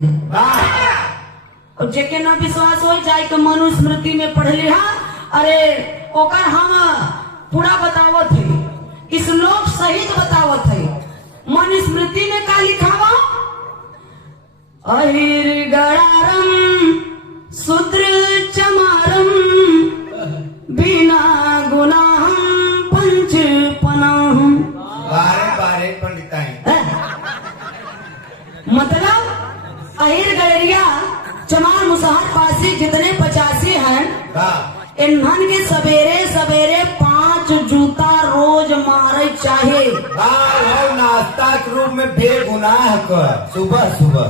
अब जेके न विश्वास हो जाए तो मनुस्मृति में पढ़ लिहा। अरे ओकर हम पूरा बतावत है, इस लोक सहित बतावत है। मनुस्मृति में का लिखावा? अहिर गणारम शूद्र चमारम बिना गुनाहम पंच पनाहम। बारे बारे पंडिताई मतलब अहिर गलेरिया चमार मुसहर पासी जितने 85 हैं, इन्हन के सवेरे सवेरे 5 जूता रोज मारे चाहे। नाश्ता के रूप में बेगुनाह कर सुबह सुबह।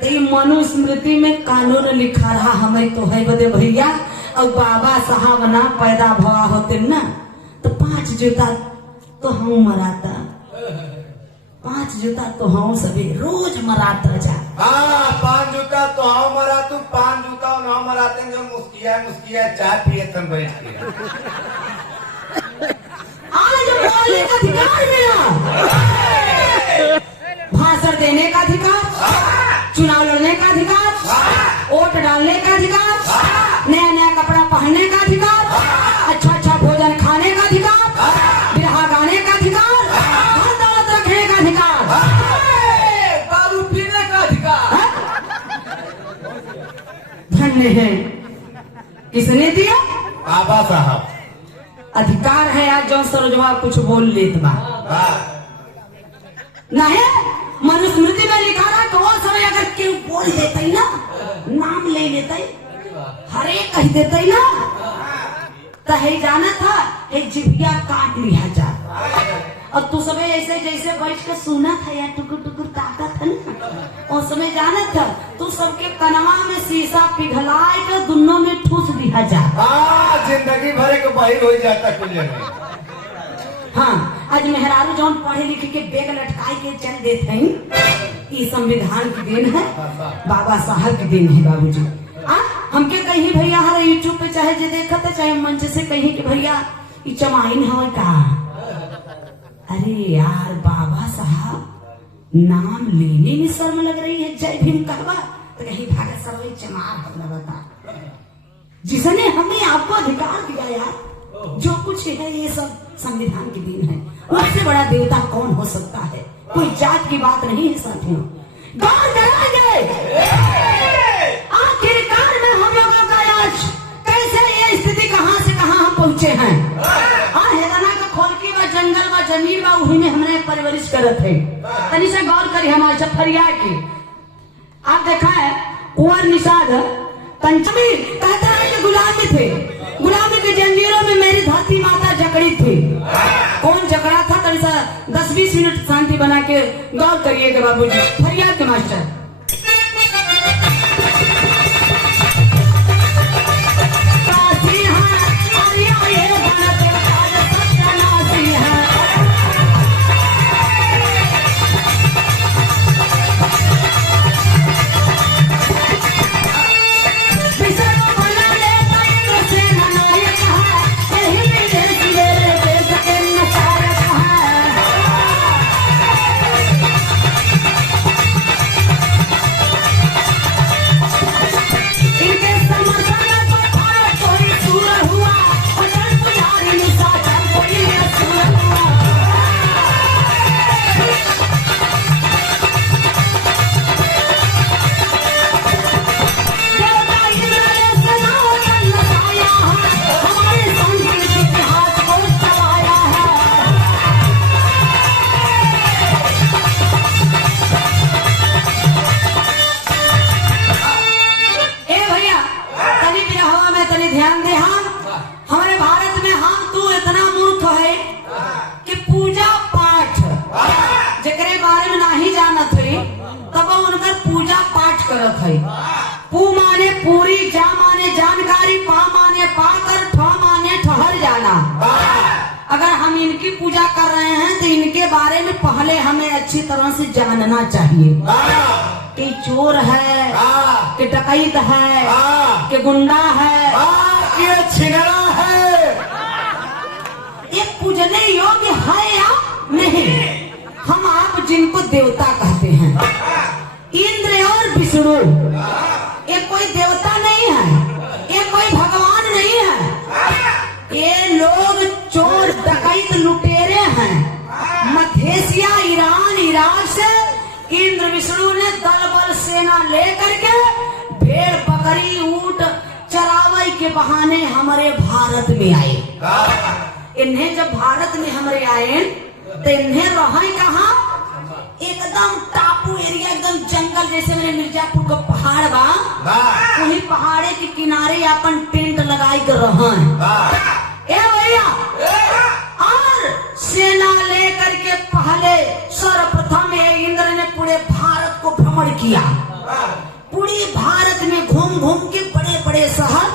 तो मनुस्मृति में कानून लिखा रहा हमें तो है बदे भैया। और बाबा साहब ना पैदा भवा होते ना तो 5 जूता तो हम मराता, 5 जूता तो हम सभी रोज मराता जा। 5 जूता तो हम मरा तू 5 जूता न मराते जो मुस्किया चाय पिए तन बैठ के। आज बोलने का अधिकार मिला, भाषण देने का अधिकार, चुनाव लड़ने का अधिकार, वोट डालने का अधिकार, नया नया कपड़ा पहनने का अधिकार, अच्छा अच्छा भोजन खाने का अधिकार, बिरहा गाने का अधिकार, धन दौलत रखने का अधिकार, दारू पीने का अधिकार। धन्य है किसने दिया? बाबा साहब। अधिकार है आज जो सरोजवा कुछ बोल लेत बा नहीं। मनुस्मृति में लिखा रहा कि वो समय अगर क्यों बोल देते ना, नाम ले लेते, हरे कह देते ना, तो है जाना था एक जिभिया काट लिया जा। और तू समय ऐसे जैसे बैठ के सुना था या टुकुर टुकुर ताकत है ना, उस समय जाना था तू सबके कनवा में शीशा पिघलाए के दोनों में ठूस दिया जा। जिंदगी भर के बाहर हो जाता कुछ। हाँ, आज मेहरारू जौन पढ़े लिखे के बेग लटकाई के चल देते हैं, ये संविधान की देन है, बाबा साहब की देन है बाबूजी। हमके कहीं भैया हर यूट्यूब पे चाहे जे देखा था चाहे मंच से कहीं कि भैया ये चमाइन है का। अरे यार बाबा साहब नाम लेने में शर्म लग रही है। जय भीम कहवा तो कहीं भागत सर्वे चमार लगता। जिसने हमें आपको अधिकार दिया यार, जो कुछ है ये सब संविधान की देन है। उससे बड़ा देवता कौन हो सकता है? कोई जात की बात नहीं है साथियों। गौर कराएंगे आखिरकार में हम लोगों का आज कैसे ये स्थिति कहां से कहां हम पहुंचे हैं। हेदाना का खोलकी व जंगल व जमीन व उही में हमने परवरिश करत है। तनी से गौर करी हमारे जफरिया की। आप देखा है कुंवर निषाद पंचमी कहता है कि गुलामी थे, गुलामी के जंजीरों में मेरी धरती माता जकड़ी थी। कौन जकड़ा था? कहीं सा 10-20 मिनट शांति बना के गौर करिएगा बाबूजी। फरियाद के मास्टर पू माने पूरी, जा माने जानकारी, पा माने पाकर, ठा माने ठहर जाना। अगर हम इनकी पूजा कर रहे हैं तो इनके बारे में पहले हमें अच्छी तरह से जानना चाहिए कि चोर है, कि डकैत है, कि गुंडा है, कि छिनरा है, ये पूजने योग्य है या नहीं। हम आप जिनको देवता कहते हैं, इंद्र और विष्णु विष्णु ये कोई देवता नहीं है, ये कोई भगवान नहीं है, ये लोग चोर डकैत लुटेरे हैं। मध्य एशिया ईरान इराक से इंद्र विष्णु ने दल बल सेना लेकर के भेड़ बकरी ऊंट चरावई के बहाने हमारे भारत में आए। इन्हें जब भारत में हमारे आए तो इन्हें रहे कहाँ, एकदम टापू एरिया, एकदम जंगल, जैसे मेरे मिर्जापुर का पहाड़ बा वही पहाड़े के किनारे अपन टेंट लगाई कर रहे भैया। और सेना लेकर के पहले सर्वप्रथम इंद्र ने पूरे भारत को भ्रमण किया। पूरी भारत में घूम घूम के बड़े बड़े शहर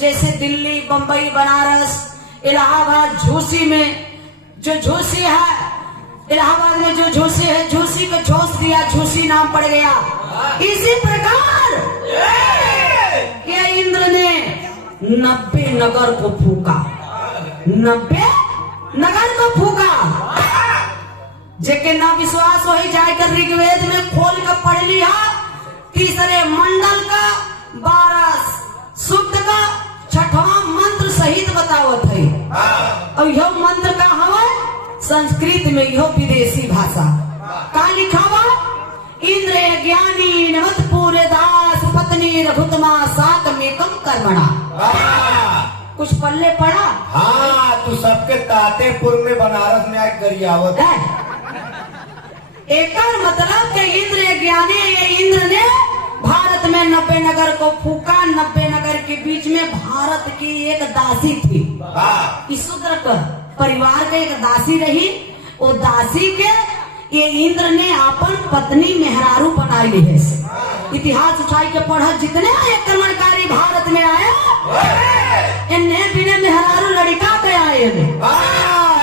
जैसे दिल्ली, बंबई, बनारस, इलाहाबाद, झूसी में जो झूसी है, इलाहाबाद में जो झूसी है, झूसी को झोंस दिया, झूसी नाम पड़ गया। इसी प्रकार ये इंद्र ने 90 नगर को फूका, 90 नगर को फूका। जेके ना विश्वास हो जाए कर ऋग्वेद में खोल कर पढ़ लिया, तीसरे मंडल का 12 सूक्त का 6वां मंत्र सहित बतावत है। और यह मंत्र का हवा संस्कृत में, यह विदेशी भाषा का लिखा हुआ, इंद्र ज्ञानी नवत पूरे दास पत्नी रघुतमा सात में कम कर्मणा। कुछ पल्ले पड़ा? हाँ, तू सबके तातेपुर में बनारस में आए गरियावत है। एक मतलब के इंद्र ज्ञानी, ये इंद्र ने भारत में 90 नगर को फूका। 90 नगर के बीच में भारत की एक दासी थी, इस शूद्र का परिवार का एक दासी रही। वो दासी के ये इंद्र ने अपन पत्नी मेहरारू बना ली है। इतिहास उठाई के पढ़ा, जितने आक्रमणकारी भारत में आए इन्हें बिना मेहरारू लड़का पे आए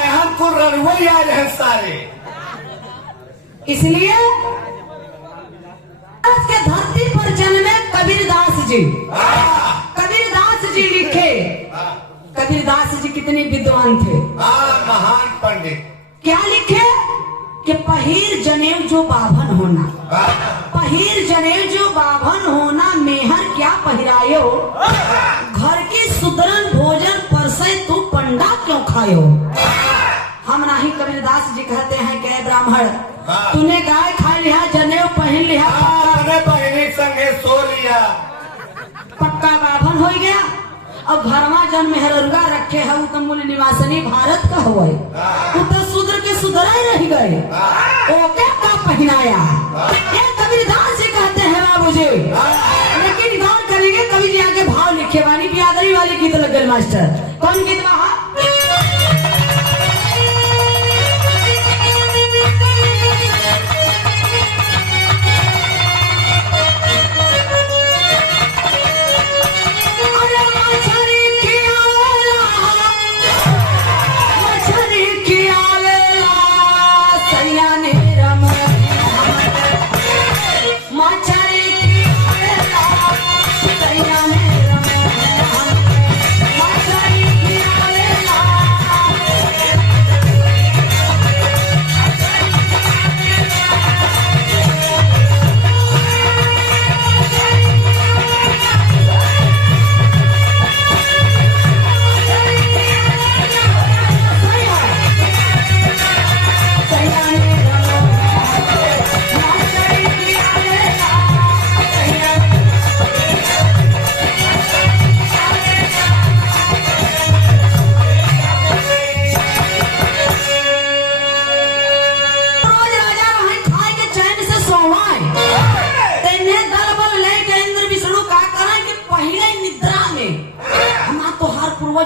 हमको रनवई आए हैं सारे। इसलिए आज के धरती पर जन्मे कबीरदास जी। कबीरदास जी लिखे, कबीरदास जी कितने विद्वान थे, महान पंडित। क्या लिखे कि पहिर जनेऊ जो बाभन होना, पहिर जनेऊ जो बाभन होना, मेहर क्या पहिरायो, घर की सुदरन भोजन परसे तू पंडा क्यों खायो। हम नहीं, कबीरदास जी कहते हैं कि ब्राह्मण तूने गाय खा लिया, जनेऊ पहन लिया, पहने संगे सो लिया, पक्का बाभन हो गया। अब घरमा जन मेहरुआ रखे है वो तो मूल निवासनी भारत का हुआ, वो तो शूद्र के सुधरा ही रह गए, ओके का पहनाया। ये कबीरदास जी कहते हैं बाबू जी। लेकिन गौर करेंगे, कभी जी आगे भाव लिखे वाली बियादरी वाली गीत लग गए मास्टर। कौन गीत वहा?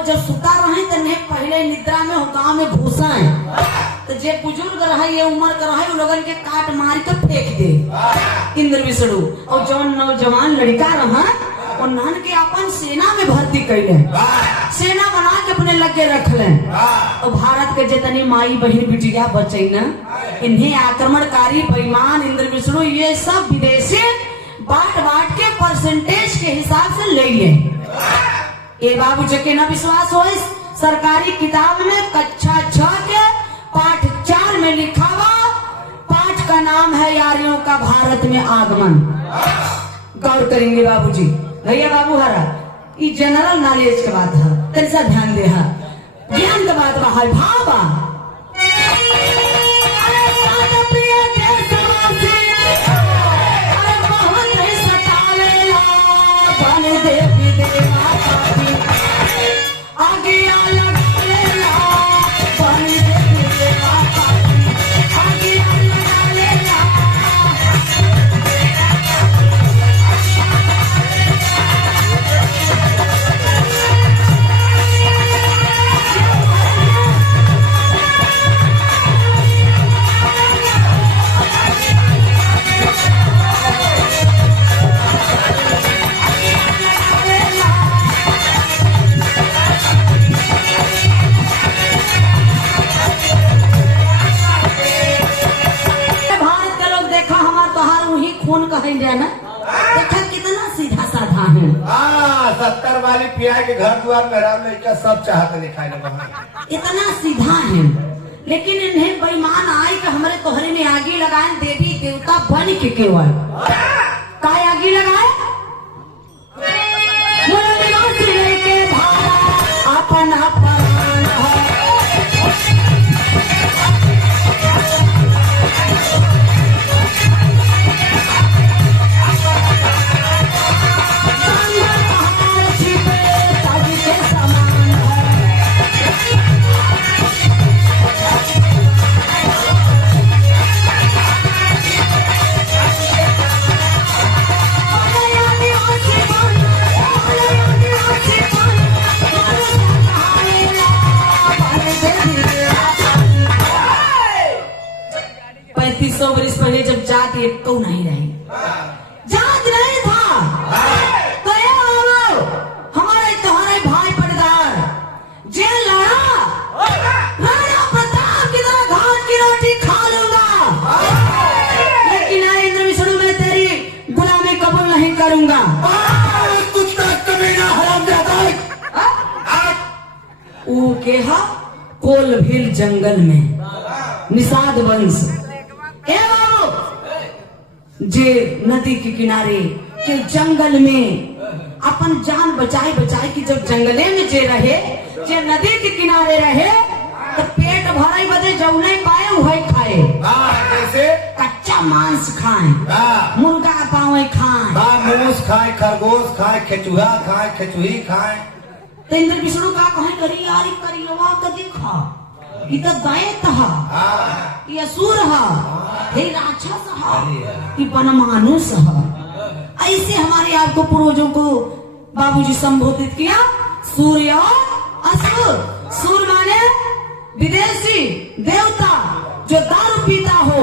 जब सुता रहे तो नहीं, पहले निद्रा में गाँव में घुसा है तो जे बुजुर्ग रहे, ये उम्र का रहे, वो लोगन के काट मार के फेंक दे इंद्र विष्णु। और जो नौजवान लड़का रहा और नहन के अपन सेना में भर्ती कैले, सेना बना के अपने लगे रख ले। और भारत के जितनी माई बहन बिटिया बचे न, इन्हें आक्रमणकारी बेईमान इंद्र विष्णु ये सब विदेशी बांट बांट के परसेंटेज के हिसाब से ले लिए। ये बाबू जी के न विश्वास हो, सरकारी किताब में कक्षा 6 के पाठ 4 में लिखा हुआ पाठ का नाम है यारियों का भारत में आगमन। गौर करेंगे बाबूजी। भैया बाबू हरा ये जनरल नॉलेज के बात है, तैसा ध्यान दे है, ज्ञान के बात बा है भावा। ना देखा कितना सीधा साधा है। 70 वाली पिया के घर द्वार मेरा लड़का सब चाहते दिखाई दे, इतना सीधा है। लेकिन इन्हें बेईमान आए कि हमारे तोहरे में आगे लगाए, देवी देवता बन के केवल काय आगे लगाए अपना प्राण है। बरस पहले जब जात एक तो नहीं रही, जात नहीं था तो हमारे तुम्हारे भाई पटदार जे लड़ा राणा प्रताप की तरह घाट की रोटी खा लूंगा, लेकिन इंद्र विष्णु मैं तेरी गुलामी कबूल नहीं करूंगा। ऊ के हा कोलभील जंगल में निषाद वंश ए बाबू जे नदी के किनारे के जंगल में अपन जान बचाए बचाए कि जब जंगले में जे रहे, जे नदी के किनारे रहे तो पेट भरे बदे जब नहीं पाए वही खाए, जैसे कच्चा मांस खाए, मुर्गा पावे खाए, मूस खाए, खरगोश खाए, खेचुहा खाए, खेचुही खाए। तो इंद्र विष्णु का कहे करी यार करियवा तो दिखा ये तो दैत है, ये असुर है, ये राक्षस है, ये बनमानुष है। ऐसे हमारे आपको पूर्वजों को बाबूजी संबोधित किया सूर्य और असुर। सूर माने विदेशी देवता जो दारू पीता हो,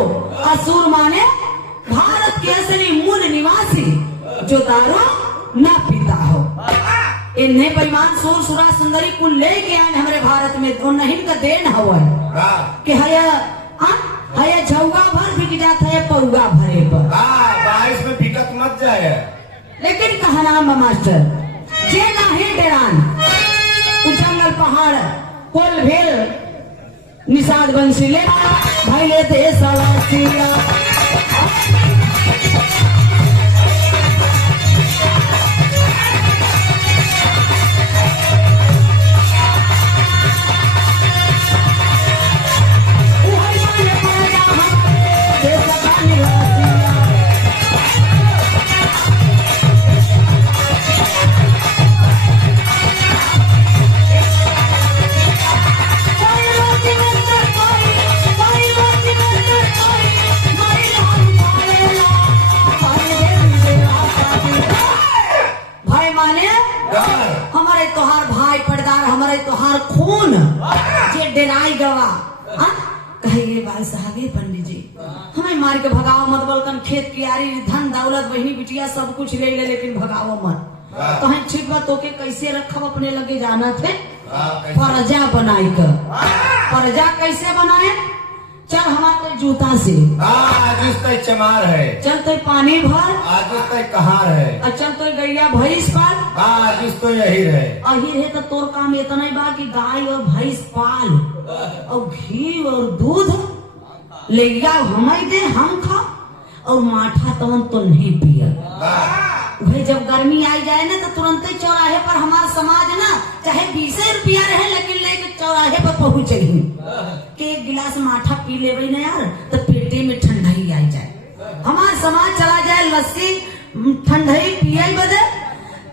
असुर माने भारत के असली मूल निवासी जो दारू न पीता हो। इन्हें बेईमान सूर सुरा सुंदरी को लेके आए हमारे भारत में, तो नहीं का देन हुआ कि है झौगा भर बिक जाता है पौगा भरे पर, बारिश में बिकत मत जाए। लेकिन कहा नाम मास्टर जे नहीं डेरान जंगल पहाड़ कोल भेल निषाद बंसी ले भाई लेते सवासिया। हमारे तोहार भाई पड़दार, हमारे तोहार खून जे डेराई गवा कहिए बाल साहबे पंडित जी हमें मार के भगाओ मत, बल्कन खेत कियारी धन दौलत बहनी बिटिया सब कुछ ले ले, लेकिन भगाओ मत। तो ठीक बा तो के कैसे रखब अपने लगे जाना थे प्रजा बनाई कर। प्रजा कैसे बनाए? चल हमारे जूता से आज चमार है, चल तो पानी भर, आज कहार है, और चल तो गैया भैंस पाल, आज तो यही रहे। अही रहे तो तोर काम इतना ही बा कि गाय और भैंस पाल और घी और दूध ले आओ हमें दे हम खा, और माठा तवन तो नहीं पिया। फिर जब गर्मी आई जाए ना तो तुरंत ही चौराहे पर हमारा समाज ना चाहे 20 रुपया रहे लेकिन लेके चौराहे पर पहुंचे ही कि एक गिलास माठा पी लेवे ना यार तो पेटे में ठंडाई आई जाए। हमारा समाज चला जाए लस्सी ठंडाई पिए बदे,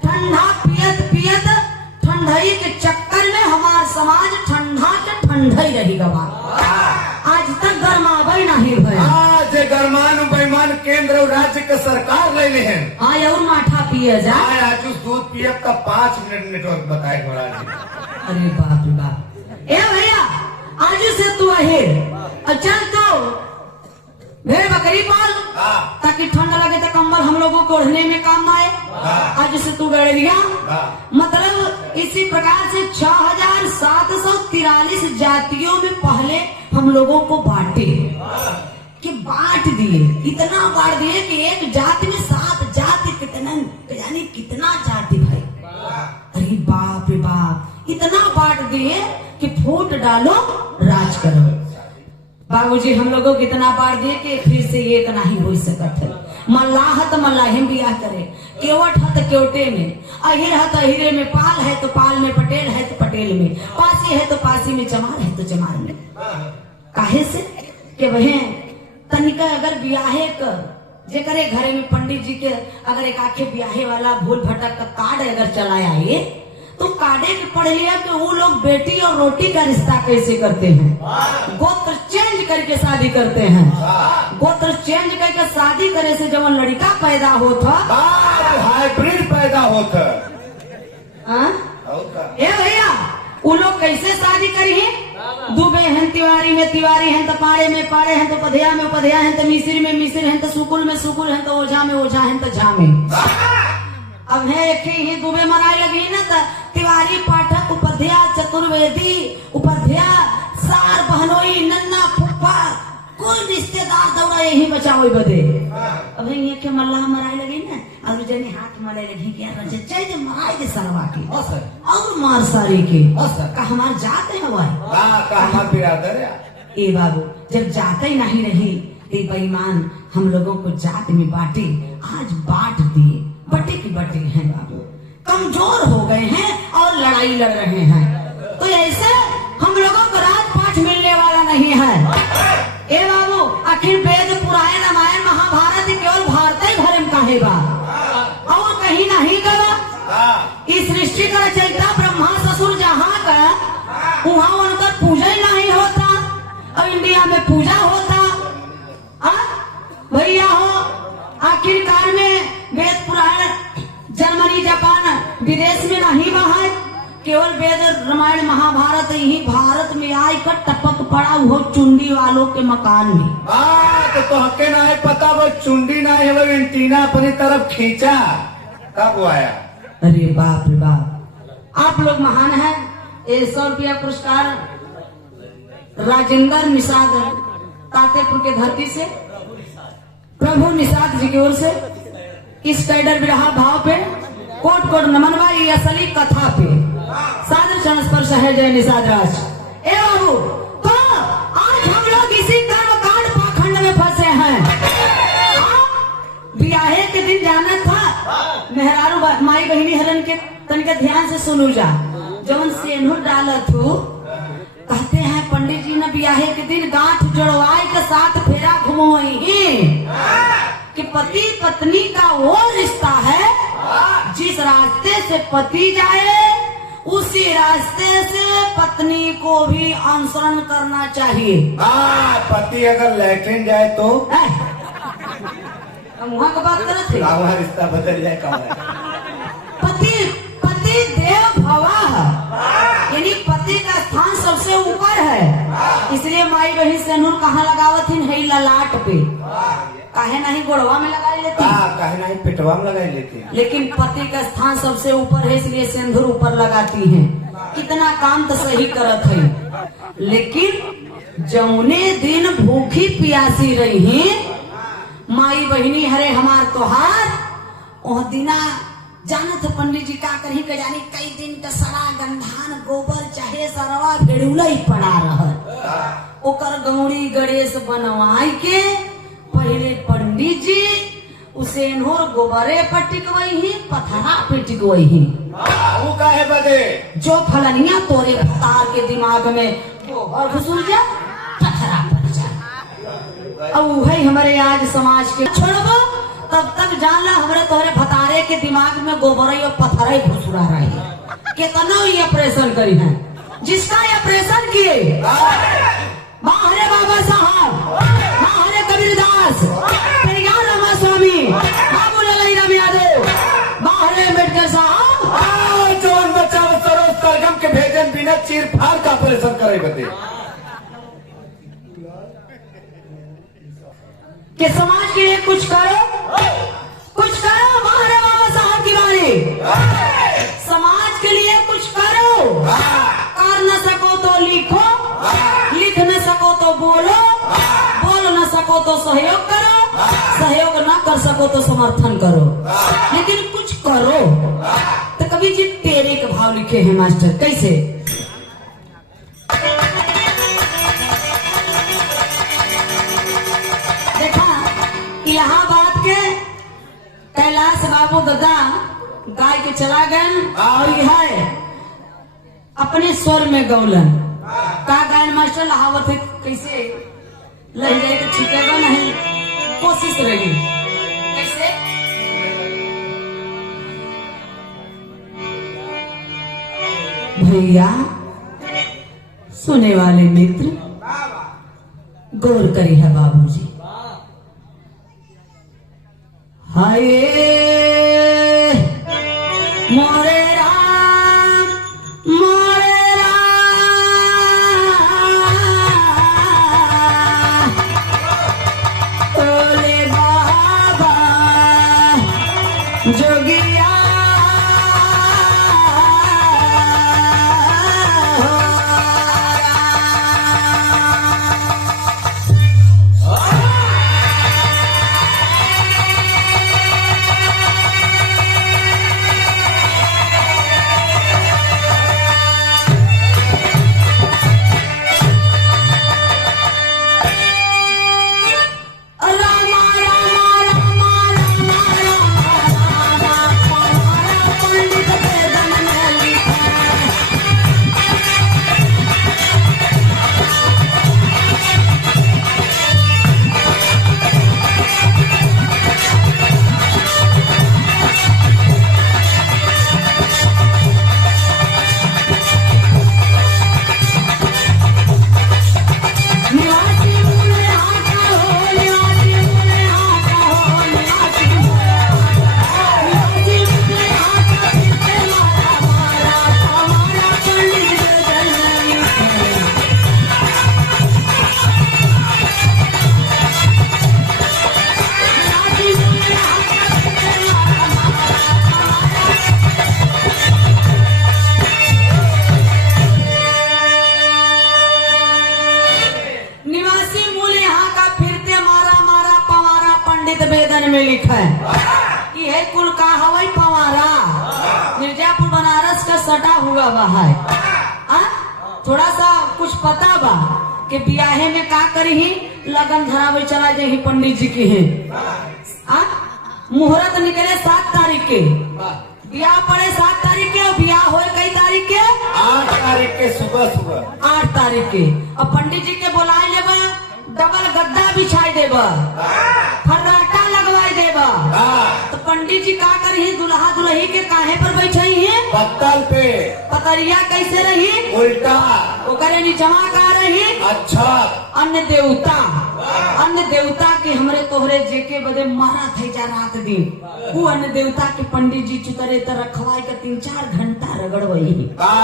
ठंडा पियत पियत ठंडाई के चक्कर में हमारा समाज ठंडा के ठंडा ही रहेगा। आज तक गरमावे नहीं भया। आज गरमान बेमान केंद्र और राज्य के सरकार ले ले हैं। हाँ और माठा पिए जा। आज उस दूध पिए का 5 मिनट नेटवर्क बताए घोड़ा जी। अरे बाप रे बाप। ए भैया आज से तू आहे चल तो भेड़ बकरी पाल ताकि ठंड लगे तो कंबल हम लोगों को ओढ़ने में काम आए। आज से तू गड़ेरिया मतलब इसी प्रकार से 6743 जातियों में पहले हम लोगों को बांटे कि बांट दिए, इतना बांट दिए कि एक जाति में 7 जाति कितना यानी कितना जाति भाई। अरे बाप रे बाप इतना बांट दिए कि फूट डालो राज करो। बाबूजी हम लोगों को इतना बांट दिए कि फिर से एक नहीं हो सकत है। मल्लाह तो मल्लाही बियाह करे, केवट है तो केवटे में, अहिर है तो अहिरे में, पाल है तो पाल में, पटेल है तो पटेल में, पासी है तो पासी में, चमार है तो चमार में। काहे से कि वह तनिका अगर ब्याहे कर जेकरे घरे में पंडित जी के अगर एक आखे ब्याहे वाला भूल भटक का कार्ड अगर चलाया ये तो कार्डे के पढ़ लिया कि वो लोग बेटी और रोटी का रिश्ता कैसे करते हैं। गोत्र चेंज करके शादी करते हैं। गोत्र चेंज करके शादी करे से जब लड़का पैदा होता हाइब्रिड पैदा होता। ए भैया वो लोग कैसे शादी करी है? दुबे हैं तिवारी में, तिवारी हैं तो पाड़े में, पाड़े हैं तो पधिया में, पधिया हैं तो मिस्र में, मिस्र हैं तो सुकुल में, सुकुल हैं तो ओझा में, ओझा हैं तो झा में। अब है एक ही दुबे मराई लगी ना तो तिवारी पाठक उपाध्या चतुर्वेदी उपाध्या सार बहनोई नन्ना फुप्पा कोई रिश्तेदार दौड़ा यही बचाओ बदे। अब ये के मल्लाह मराई लगी ना और जने हाथ मले लगी क्या रजे जे मराई दे सरवा के और मार सारी के का हमार जाते है भाई का हमार बिरादर है। ए बाबू जब जाते ही नहीं रही ए बेईमान हम लोगों को जात में बांटे, आज बांट दिए, बटे की बटे हैं बाबू, कमजोर हो गए हैं और लड़ाई लड़ रहे हैं। तो ऐसे हम लोगों को राजपाट मिलने वाला नहीं है। ए बाबू आखिर वेद पुराण रामायण महाभारत केवल भारत ही भरे में काहे बा और कहीं नहीं करा। इस सृष्टि का रचयिता ब्रह्मा ससुर जहाँ का वहाँ उनका पूजा ही नहीं होता और इंडिया में पूजा होता। भैया हो आखिरकार में वेद पुराण जर्मनी जापान विदेश में नहीं बहा, केवल वेद रामायण महाभारत ही भारत में आई कर टपक पड़ा वो चुंडी वालों के मकान में। तो हके ना है पता वो चुंडी ना है वो एंटीना अपनी तरफ खींचा कब आया। अरे बाप रे बाप आप लोग महान हैं। 100 रुपया पुरस्कार राजेंद्र निषाद तातेपुर के धरती से प्रभु निषाद जी की ओर से इस कैडर बिरहा भाव पे कोट कोट नमन भाई असली कथा पे सादर चरण स्पर्श है जय निषाद राज। ए बाबू तो आज हम लोग इसी कर्म कांड पाखंड में फंसे हैं। ब्याहे के दिन जाना था मेहरारू माई बहिनी हरन के तन के ध्यान से सुनू जा जौन सेनुर डालत हो कहते हैं पंडित जी ने ब्याहे के दिन गांठ जोड़वाई के साथ फेरा घुमोई कि पति पत्नी का वो रिश्ता है जिस रास्ते से पति जाए उसी रास्ते से पत्नी को भी अनुसरण करना चाहिए। पति अगर लैट्रिन जाए तो वहाँ का बात करते थे रिश्ता बदल जाए। पति पति देव भवा यानी पति का स्थान सबसे ऊपर है। इसलिए माई बहन सेनुर कहाँ लगावत है ललाट पे, काहे नहीं गोड़वा में लगा लेती, काहे नहीं पेटवा में लगा लेती। लेकिन पति का स्थान सबसे ऊपर है इसलिए सिंदूर ऊपर लगाती है। इतना काम तो सही करत है। लेकिन जौने दिन भूखी प्यासी रही माई बहिनी हरे हमार तोहार ओह दिना जानत पंडित जी का कहीं के जानी कई दिन का सड़ा गंधान गोबर चाहे सरवा भेड़ुला ही पड़ा रह ओकर गौरी गणेश बनवाई के पहले पंडित जी उसे इन्होर गोबरे पर टिकवई ही पथरा पे टिकवई ही। वो काहे बदे? जो फलनिया तोरे भतार के दिमाग में गोबर घुसूल जा पथरा पर जा। अब वही हमारे आज समाज के छोड़बो तब तक जान ला हमारे तोरे भतारे के दिमाग में गोबर और पथरा ही घुसूरा रही है। कितना ये ऑपरेशन करी है, जिसका ये ऑपरेशन किए हरे बाबा साहब, हरे कबीरदास, पेरियार रमा स्वामी, बाबू ललाई यादव, हरे अम्बेडकर साहब, जौन बच्चा सरोज सरगम के भेजन बिना चीर फाड़ का ऑपरेशन करे बदे कि समाज के लिए कुछ करो, कुछ करो। हरे बाबा साहब की बारी समाज के लिए कुछ करो। कर न सको तो लिखो, लिख न सको तो बोलो, बोल न सको तो सहयोग करो, सहयोग न कर सको तो समर्थन करो, लेकिन कुछ करो। तो कवि जी तेरे के भाव लिखे हैं मास्टर, कैसे? देखा इलाहाबाद के कैलाश बाबू दादा गाय के चला गए और यह अपने स्वर में गौलन का गायन मास्टर लहावत है, कैसे लह जाए तो छिटेगा नहीं, कोशिश रहेगी कैसे? भैया सुने वाले मित्र गौर करी है बाबूजी। हाय मोरे राम, मोरे राम, ओले बाबा जोगिया में लिखा है कि है कुल का हवाई पवारा मिर्जापुर बनारस का सटा हुआ है। थोड़ा सा कुछ पता बा कि ब्याहे में का करी ही लगन धरावे चला जाही पंडित जी के है। मुहूर्त निकले 7 तारीख के, ब्याह पड़े 7 तारीख के और ब्याह हो कई तारीख के? 8 तारीख के सुबह सुबह 8 तारीख के। और पंडित जी के बुलाए लेबा, डबल गद्दा बिछाई देबा, फर्राटा लगवाई देबा। तो पंडित जी का करी दुल्हा दुल्ही के काहे पर बैठाई है? पत्तल पे। पतरिया कैसे रही? उल्टा। ओकरे नीचवा का रही? अच्छा। अन्न देवता, अन्न देवता के हमरे तोहरे जेके बदे मारा थे जा रात दिन। वो अन्न देवता के पंडित जी चुतरे तर रखवाई का 3-4 घंटा रगड़वई।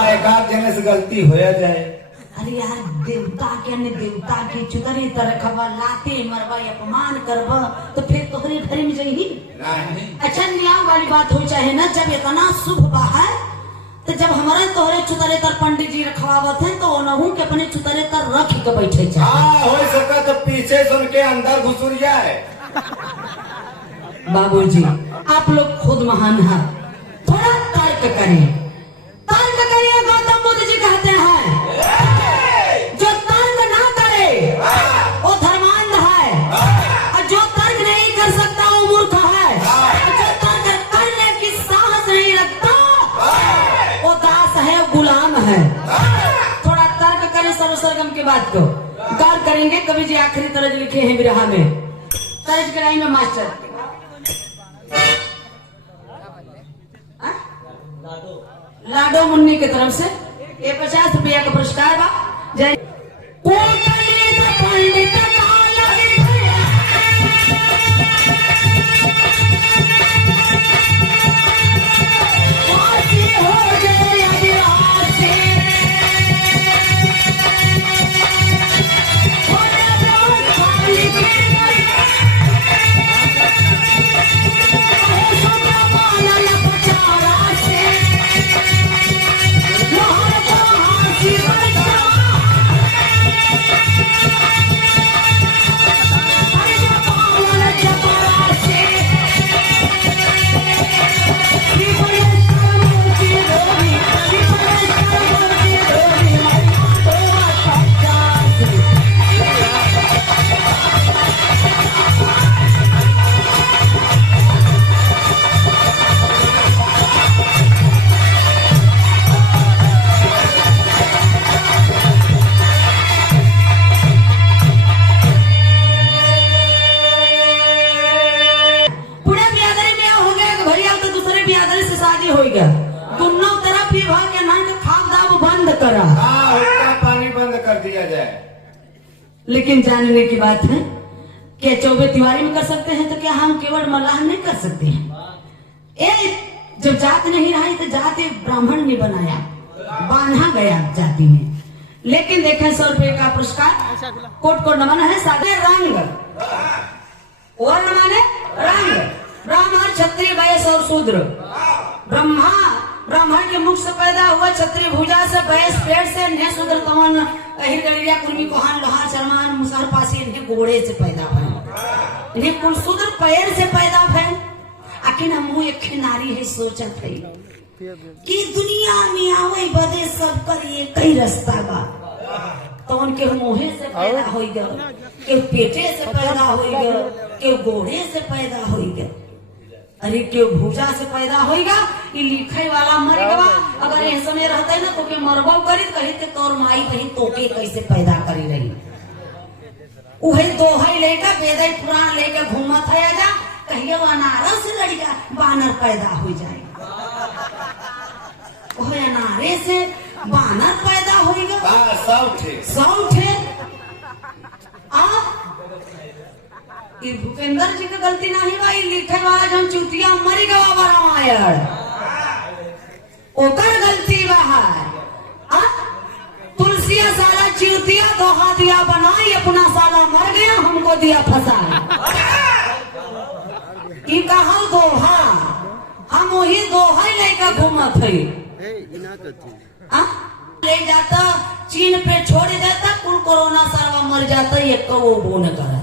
एक आध जने से गलती हो जाए। अरे यार देवता के अन्य देवता के चुतरे तरह खबर लाते मरवा अपमान करवा तो फिर तोहरे घर में जाही। अच्छा न्याय वाली बात हो चाहे ना, जब इतना शुभ है तो जब हमारे तोहरे चुतरे तर पंडित जी रखवावत है तो ओनहू के अपने चुतरे तर रख के बैठे हो सका तो पीछे सुन के अंदर घुसुर जाए। बाबूजी आप लोग खुद महान है, थोड़ा तर्क करें, तर्क करिए। गौतम बुद्ध जी कहते हैं जो तर्क ना करे वो धर्मांध है, और जो तर्क नहीं कर सकता वो मूर्ख है। है। थोड़ा तर्क करें सर्वसरगम के बात को गौर करेंगे। कवि जी आखिरी तरज लिखे हैं विरहा में, तरज कराई में मास्टर लाडो मुन्नी की तरफ से ये 50 रुपया का पुरस्कार बा। जय पंडित दोनों तरफ विभाग के नंग खाद दाब बंद करा। पानी बंद कर दिया जाए। लेकिन जानने की बात है क्या चौबे तिवारी में कर सकते हैं तो क्या हम केवल मल्लाह नहीं कर सकते हैं? जब जात नहीं रहा तो जात ब्राह्मण ने बनाया, बांधा गया जाति में। लेकिन देखें 100 रुपए का पुरस्कार कोट को नमन है। सादे रंग वर्ण माने रंग, ब्राह्मण क्षत्रिय वैश्य और शूद्र। ब्राह्मण के मुख से पैदा हुआ, क्षत्रिय भुजा से, वैश्य पेट से, इन्हें शूद्र तमन गलिया कुर्मी कोहान लोहार चरमान मुसहर पासी इन्हें गोड़े से पैदा भय। इन्हें कुल शूद्र पैर से पैदा भय। आखिर हम एक नारी है सोचत है कि दुनिया में आवे बदे सब कर ये कई रास्ता बा। तो उनके मुँहे से पैदा हो गया, के पेटे से पैदा हो गया, के गोड़े से पैदा हो गया, अरे क्यों भूजा से पैदा होगा। ये लिखे वाला मर गवा। अगर ये समय रहता है ना तो के मरबो करी कही के तोर माई कहीं तोके कैसे पैदा करी रही। उहे दोहई लेकर वेद पुराण लेकर घूमत है जा कहिए अनारस से लड़का बानर पैदा हो जाए। वह अनारे से बानर पैदा होगा। सौठे भूपेंद्र जी की गलती नहीं भाई, लिखे वाला जन चुतिया मरी गवा रामायण ओकर गलती बा। तुलसिया साला चुतिया दोहा दिया बनाई, अपना साला मर गया हमको दिया फंसा। ई कहा दोहा, हम वही दोहा लेकर घूमत है। ले जाता चीन पे छोड़ देता, कुल कोरोना सारा मर जाता, एक वो बोन कर।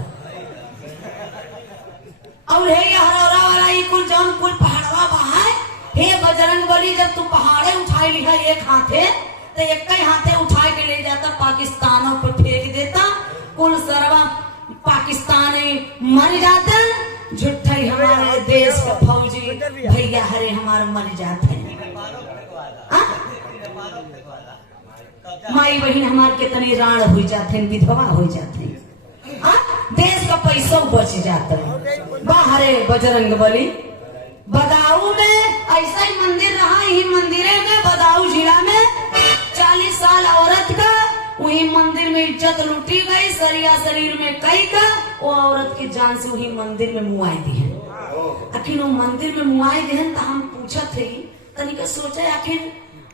और हे हरौरा वाला ये कुल जौन कुल पहाड़वा बहाए, हे बजरंग बली जब तू पहाड़े उठाई लिखा एक हाथे तो एक हाथे उठा के ले जाता पाकिस्तानों पे फेंक देता, कुल सरवा पाकिस्तानी मर जाता। झूठा हमारे देश का फौजी भैया हरे हमारे मर जाते। माई बहन हमारे कितने राण हो जाते, विधवा हो जाते, देश का पैसा बच जाता है। बाहरे बजरंग बली बदाऊ में ऐसा ही मंदिर रहा, यही मंदिरे में बदाऊ जिला में 40 साल औरत का वही मंदिर में इज्जत लूटी गई, सरिया शरीर में कई का वो औरत की जान से वही मंदिर में मुआई दी है। आखिर वो मंदिर में मुआई दी है तो हम पूछा थे तनिक सोचे आखिर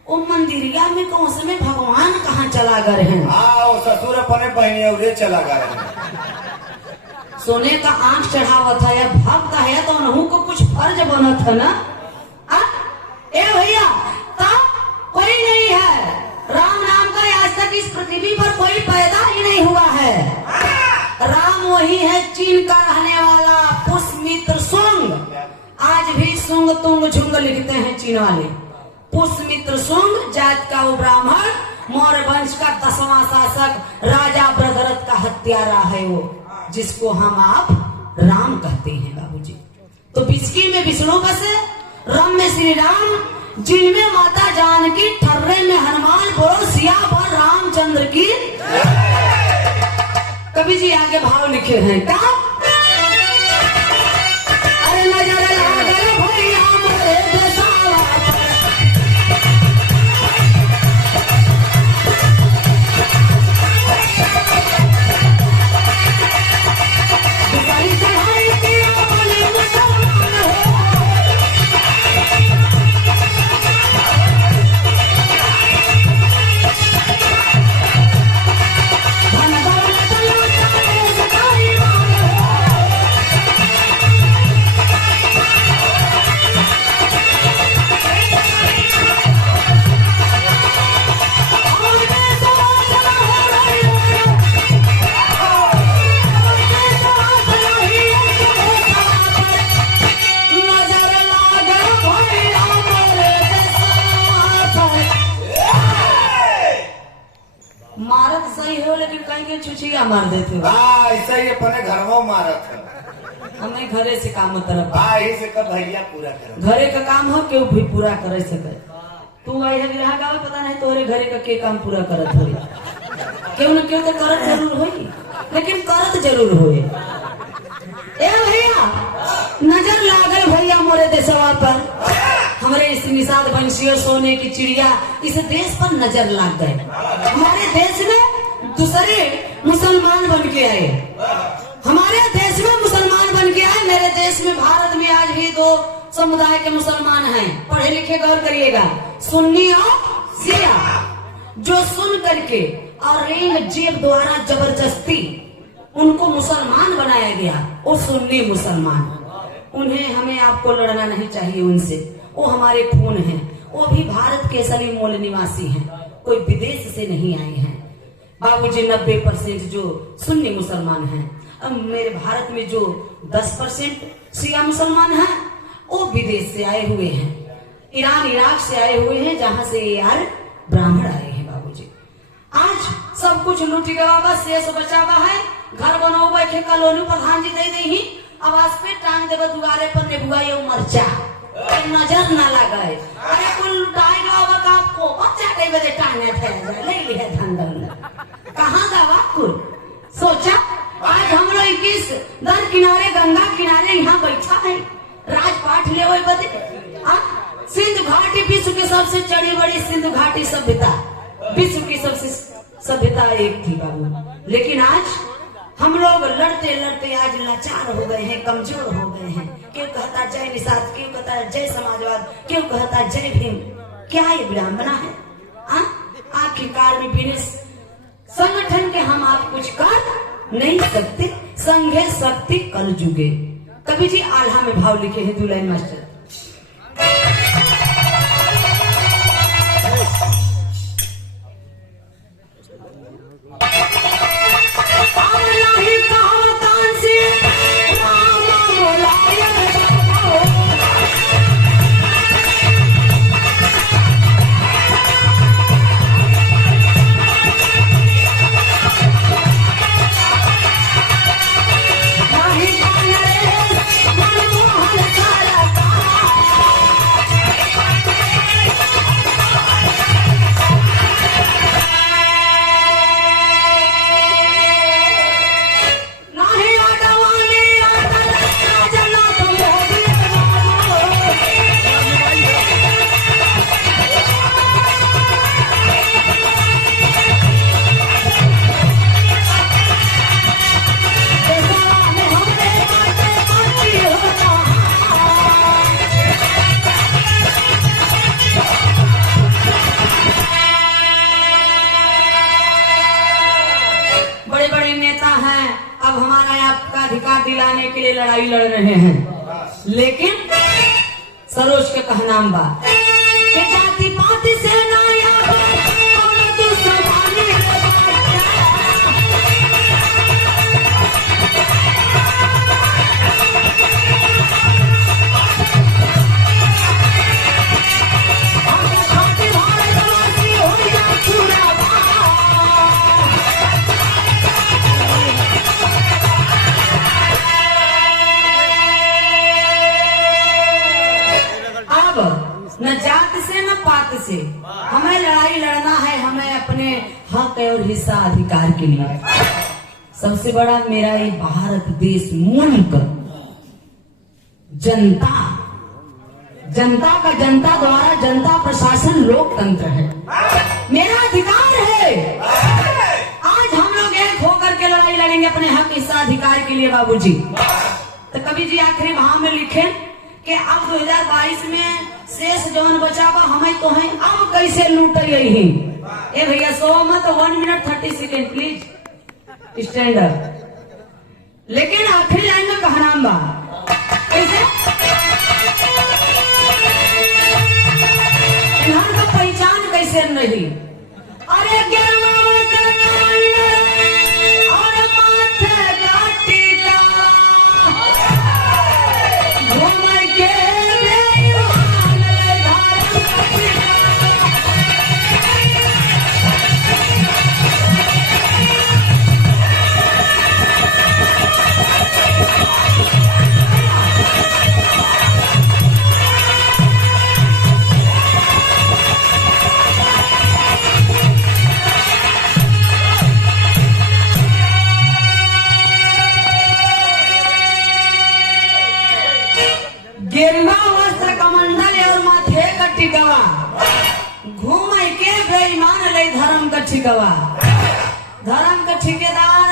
वो मंदिरिया में कौन से में भगवान कहाँ चला गए हैं। ससुर अपने बहनी चला गए। सोने का आंख चढ़ावत है, भक्त है तो उन्हों को कुछ फर्ज बना था ना। ए भैया तब कोई नहीं है, राम नाम का आज तक इस पृथ्वी पर कोई पैदा ही नहीं हुआ है। राम वही है चीन का रहने वाला पुष्मित्र सुंग। आज भी सुंग तुंग झुंग लिखते हैं चीन वाले। पुष्मित्र सुंग जात का वो ब्राह्मण, मौर्य वंश का 10वां शासक, राजा भरत का हत्यारा है वो, जिसको हम आप राम कहते हैं बाबूजी। तो बिस्की में विष्णु बसे, रम में श्री राम, जिनमें माता जानकी, ठर्रे में हनुमान, बोलो सियावर रामचंद्र की। कवि जी आगे भाव लिखे हैं क्या? अरे नजर लागल भैया मोरे देशवा पर, दुसारी चढ़ाई की बोले मुसलमान हो, धन दौलत लूटाए सताई वाले हो। और देशवा चला हो रही हो, और देशवा चला ही एक देशवा पर, नजर लागल भैया मोरे देशवा पर। मारत सही हो लेकिन कहीं के छुछिया मार देते हो। हाँ ऐसा ही अपने घरवा मारत है। हमें घरे से काम तरफ हाँ इसे का भैया पूरा करो। घरे का काम हो क्यों भी पूरा करे सके। तू आई है विरहा गावे, पता नहीं तोरे घरे का के काम पूरा करत हो, क्यों न क्यों तो करत जरूर होई, लेकिन करत जरूर होए। ए भैया नजर लागल भैया मोरे देशवा पर, हमारे इस निषाद बंशियों सोने की चिड़िया इस देश पर नजर लाग गए। हमारे देश में दूसरे मुसलमान बन के आए, हमारे देश में मुसलमान बन के आए। मेरे देश में भारत में आज भी दो समुदाय के मुसलमान हैं, पढ़े लिखे गौर करिएगा, सुन्नी और शिया। जो सुन करके और रेल जेब द्वारा जबरदस्ती उनको मुसलमान बनाया गया, वो सुन्नी मुसलमान। उन्हें हमें आपको लड़ना नहीं चाहिए उनसे, वो हमारे खून हैं, वो भी भारत के असली मूल निवासी हैं, कोई विदेश से नहीं आए हैं। बाबूजी 90% जो सुन्नी मुसलमान हैं, अब मेरे भारत में जो 10% शिया मुसलमान हैं वो विदेश से आए हुए हैं, ईरान इराक से आए हुए हैं, जहां से यार ब्राह्मण आए हैं। बाबूजी आज सब कुछ लूट गया, बस शेष बचावा है। घर बनाओ बैठे कॉलोनी प्रधान जी दे दी, आवाज पे टांग देव दुआरे पर नेबुआ ये मरचा, नजर ना लगाए। अरे कुल लुटाएगा होगा आपको, बच्चा कई बजे टांगे थे ले लिया धन दौलत, कहाँ दवा कुल सोचा। आज हम लोग 21 दर किनारे गंगा किनारे यहाँ बैठा है, राजपाट ले हुए बदे। सिंधु घाटी विश्व की सबसे चढ़ी बड़ी सिंधु घाटी सभ्यता, विश्व की सबसे सभ्यता एक थी बाबू। लेकिन आज हम लोग लड़ते लड़ते आज लाचार हो गए हैं, कमजोर हो गए हैं। क्यों कहता जय निषाद, क्यों कहता है जय समाजवाद, क्यों कहता जय भीम। क्या ये विडंबना है? आखिरकार में बिना संगठन के हम आप कुछ कर नहीं सकते। संघे शक्ति कल जुगे। कवि जी आल्हा में भाव लिखे हैं, दुल्हन मास्टर। अधिकार दिलाने के लिए लड़ाई लड़ रहे हैं, लेकिन सरोज के कहनाम बा कि जाति पाति से ना याद और तू सवानी न जात से न पात से। हमें लड़ाई लड़ना है, हमें अपने हक और हिस्सा अधिकार के लिए। सबसे बड़ा मेरा ये भारत देश मुल्क, जनता, जनता का जनता द्वारा जनता प्रशासन लोकतंत्र है, मेरा अधिकार है। आज हम लोग एक होकर के लड़ाई लड़ेंगे अपने हक हिस्सा अधिकार के लिए बाबूजी। तो कवि जी आखिरी भाव में लिखे कि अब 2022 में शेष जौन बचावा हमें तो है, अब कैसे लूटे यही। ए भैया 100 मत 1 minute 30 second please stand up. लेकिन आखिरी लाइन में कहना बा कैसे इन्हां का पहचान कैसे नहीं। अरे गेरुआ वस्त्र कमंडल और माथे का टिकवा, घूम के बेईमान ले धर्म का ठिकवा। धर्म का ठेकेदार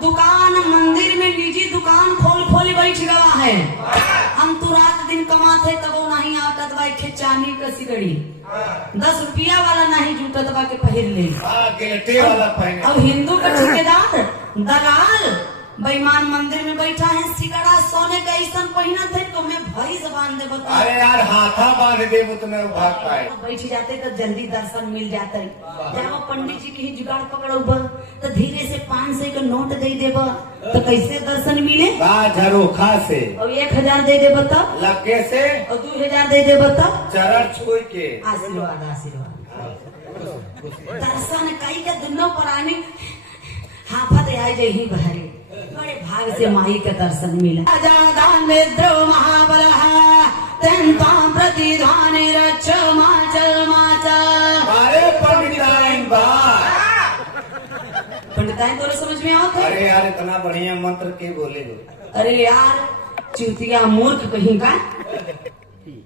दुकान मंदिर में निजी दुकान खोल खोल बैठ गवा है। हम तो रात दिन कमाते तब नहीं आटत बा के चांदी का सिगड़ी, 10 रुपया वाला नहीं जुटत बा के पहिर ले। अब हिंदू का ठेकेदार दलाल बेईमान मंदिर में बैठा है, सिगड़ा सोने का ऐसा पहना थे तो मैं भाई जबान दे बता। अरे यार हाथा बांध दे तो मैं भाग पाए। बैठ जाते तो जल्दी दर्शन मिल जाते। जब पंडित जी की जुगाड़ पकड़ब तो धीरे से 500 का नोट दे देब तो कैसे दर्शन मिले? झरोखा से। और 1000 दे देब तब लगे से, और 2000 दे देब तब चरण छुई के। आशीर्वाद आशीर्वाद दर्शन कई के दोनों प्राणी हाफत आए जही बहरे। बड़े भाग से माई का दर्शन मिला। निद्रो महाबल प्रतिध्वनि रक्ष माचल माचल। पंडिताइन बोले समझ में आओ थे? अरे यार इतना बढ़िया मंत्र के बोले हो। अरे यार चूतिया मूर्ख कहीं का।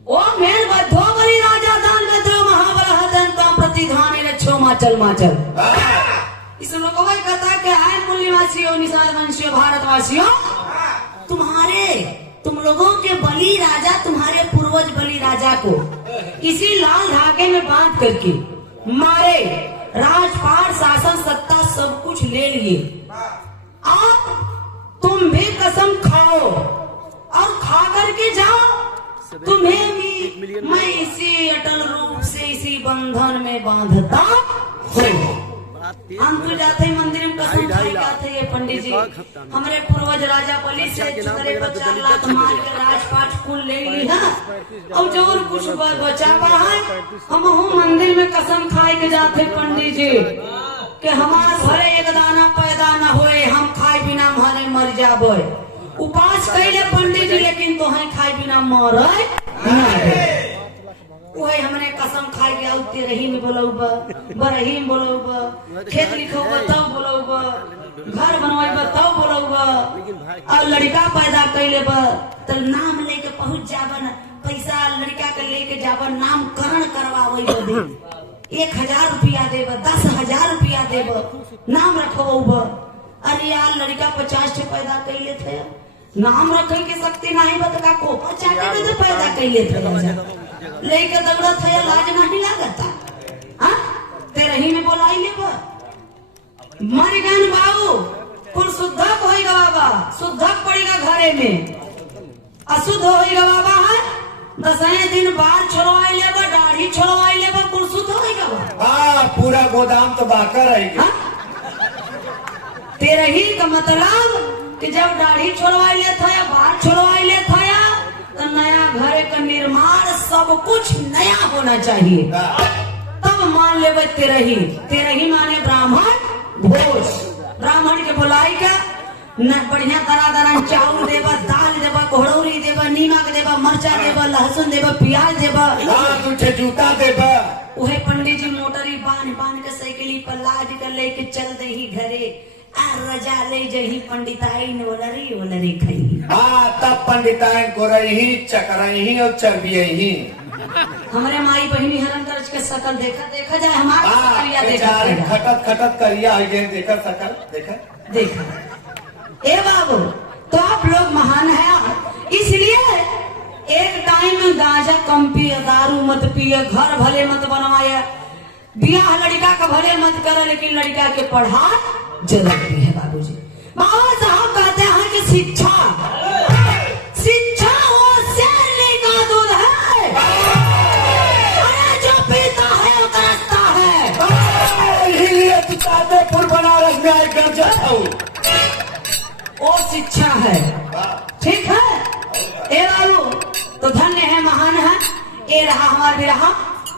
ओ मेल बद्धो बनी राजा दान निद्रो महाबल प्रतिध्वनि रक्ष माचल माचल। इस लोगों का कथा के आए मूल्यवासियों, निषाद वंशियों, भारतवासियों, तुम लोगों के बलि राजा, तुम्हारे पूर्वज बलि राजा को किसी लाल धागे में बांध करके मारे, राजपाट शासन सत्ता सब कुछ ले लिए। अब तुम भी कसम खाओ और खा करके जाओ, तुम्हें भी मैं इसी अटल रूप से इसी बंधन में बांधता हूँ। हम तो जाते मंदिर में कसम खाई जाते हैं पंडित जी। हमारे पूर्वज राजा बलि से चुतरे पर 4 लाख मार के राजपाट कुल ले ली है। अब जो कुछ बचा है हम मंदिर में कसम खाई के जाते पंडित जी कि हमारे घरे एक दाना पैदा न होए, हम खाए बिना मारे मर जाबे। उपास कैले पंडित जी लेकिन तो है खाए बिना मरे नहीं। वही हमने कसम खाई गया तेरही में बोलब, बरही में बोलब, खेत लिखब तब बोलब, घर बनवाब तब बोलब, और लड़का पैदा कैले तो नाम लेके पहुंच जाबन, पैसा लड़का के लेके जाबन, नामकरण करवावे बदे 1000 रुपया देब, 10,000 रुपया देब, नाम रखब। अरे यार लड़का 50 ठे पैदा कैले थे, नाम रखे के शक्ति नहीं बता को 50 में तो पैदा कैले थे, लेके दौड़त है, लाज नहीं लागता। हाँ तेरही में बोलाई ले मर गन बाबू कुल शुद्धक होगा बाबा, शुद्धक पड़ेगा घरे में, अशुद्ध होगा बाबा है 10 दिन बाहर छोड़वाई ले, दाढ़ी छोड़वाई ले, कुल शुद्ध होगा बाबा। पूरा गोदाम तो बाकर रहेगा। तेरही का मतलब कि जब दाढ़ी छोड़वाई ले था या बाहर छोड़वाई ले था तो नया घर का निर्माण सब कुछ नया होना चाहिए, तब मान ले तेरही। तेरही माने ब्राह्मण भोज, ब्राह्मण के बुलाई का न बढ़िया दरा दरा चावल देबा, दाल देबा, घोड़ौरी देबा, नीमक देबा, मरचा देबा, लहसुन देबा, प्याज देबा, तुझे जूता देबा। उहे पंडित जी मोटरी बांध के साइकिली पर लाद कर लेके चल दे ही घरे आ रजा ले जही पंडिताइन ओलरी खई। तब पंडिताइन को रही चकरही और चरबियही। हमारे माई बहनी हरन दर्ज के शकल देखा जाए हमारा शकलिया खटत करिया देखा शकल देखा। ए बाबू तो आप लोग महान है, इसलिए एक टाइम में गांजा कम पिए, दारू मत पिए, घर भले मत बनवाए, बियाह लड़का का भले मत करे, लेकिन लड़का के पढ़ा जरूरी है बाबूजी। बाबा साहब कहते हैं कि शिक्षा वो शेरनी का दूध है, अरे जो पीता है वो तरसता है। इसीलिए तू तातेपुर बनारस में आई कर जाता हूँ। वो शिक्षा है, ठीक है। ए बाबू तो धन्य है, महान है। ये रहा हमार भी रहा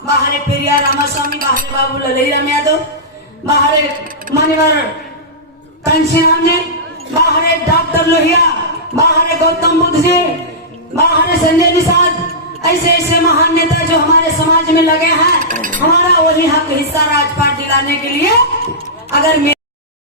बाहरे पेरिया रामास्वामी, बाहरे बाबू ललई राम यादव, बाहरे मान्यवर कंश्याम ने, बाहरे डॉक्टर लोहिया, बाहरे गौतम बुद्ध जी, बाहरे संजय निषाद, ऐसे ऐसे महान नेता जो हमारे समाज में लगे हैं। हमारा वही हक हिस्सा राजपाट दिलाने के लिए अगर